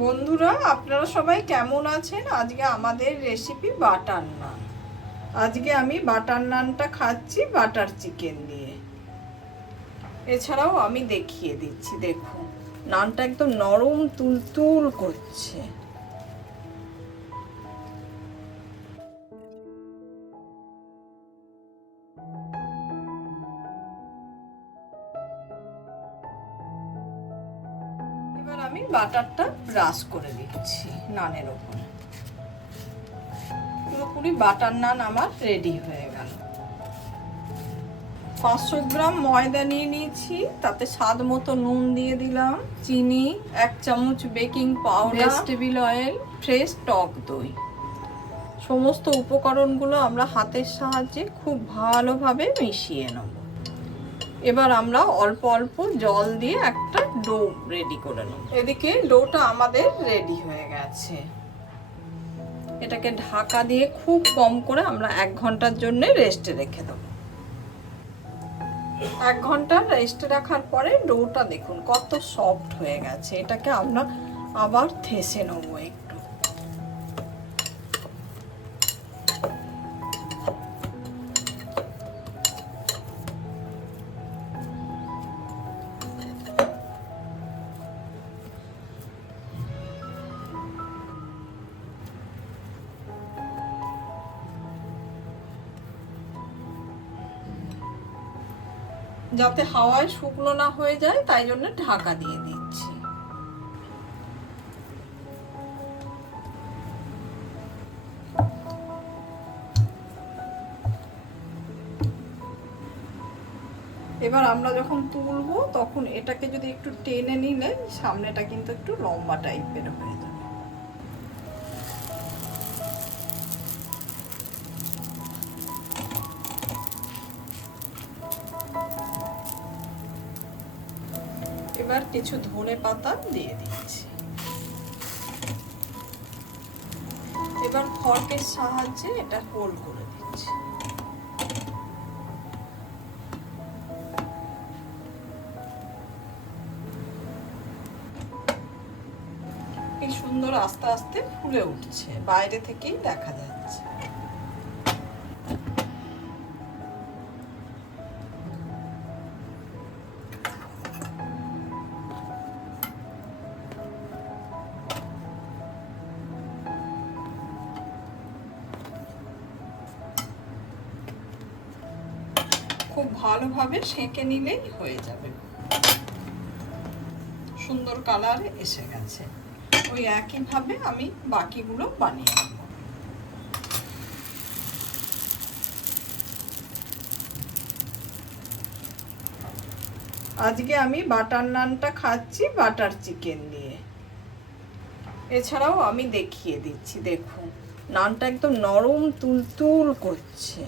বন্ধুরা, আপনারা সবাই কেমন আছেন? আজকে আমাদের রেসিপি বাটার নান। আজকে আমি বাটার নানটা খাচ্ছি বাটার চিকেন দিয়ে। এছাড়াও আমি দেখিয়ে দিচ্ছি, দেখুন নানটা একদম নরম তুলতুল করছে। এবার আমি বাটারটা ব্রাশ করে দিচ্ছি নানের ওপরে। পুরোপুরি বাটার নান আমার রেডি হয়ে গেল। 500 গ্রাম ময়দা নিয়ে নিয়েছি, তাতে স্বাদ মতো নুন দিয়ে দিলাম, চিনি, 1 চামচ baking powder, vegetable oil, fresh টক দই। সমস্ত উপকরণগুলো আমরা হাতের সাহায্যে খুব ভালোভাবে মিশিয়ে নেব। এবার আমরা অল্প অল্প জল দিয়ে একটা ডো রেডি করে নেব। এদিকে ডোটা আমাদের রেডি হয়ে গেছে। এটাকে ঢাকা দিয়ে খুব কম করে আমরা 1 ঘন্টার জন্য রেস্টে রেখে দেবো। 1 ঘন্টা রেস্টে রাখার পরে ডোটা দেখুন কত সফট হয়ে গেছে। এটাকে আমরা আবার থেসে নেবো একটু। যাতে হাওয়ায় শুকনো না হয়ে যায় তাই জন্য ঢাকা দিয়ে দিচ্ছি। এবার আমরা যখন তুলবো তখন এটাকে যদি একটু টেনে নিলে সামনেটা কিন্তু একটু লম্বা টাইপের হয়ে যাবে। এবার কিছু ধনে পাতা দিয়ে দিচ্ছি। এবার ফর্কের সাহায্যে এটা হোল করে দিচ্ছি। কি সুন্দর আস্তে আস্তে ফুলে উঠছে, বাইরে থেকেই দেখা যাচ্ছে। খুব ভালোভাবে সেঁকে নিলেই হয়ে যাবে। সুন্দর কালার এসে গেছে। ওই একইভাবে আমি বাকিগুলো বানিয়ে নেব। আজকে আমি বাটার নানটা খাচ্ছি বাটার চিকেন দিয়ে। এছাড়াও আমি দেখিয়ে দিচ্ছি, দেখুন নানটা একদম নরম তুলতুল করছে।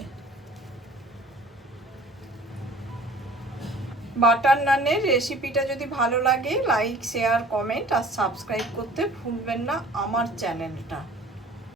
বাটার নানের রেসিপিটা যদি ভালো লাগে লাইক, শেয়ার, কমেন্ট আর সাবস্ক্রাইব করতে ভুলবেন না আমার চ্যানেলটা।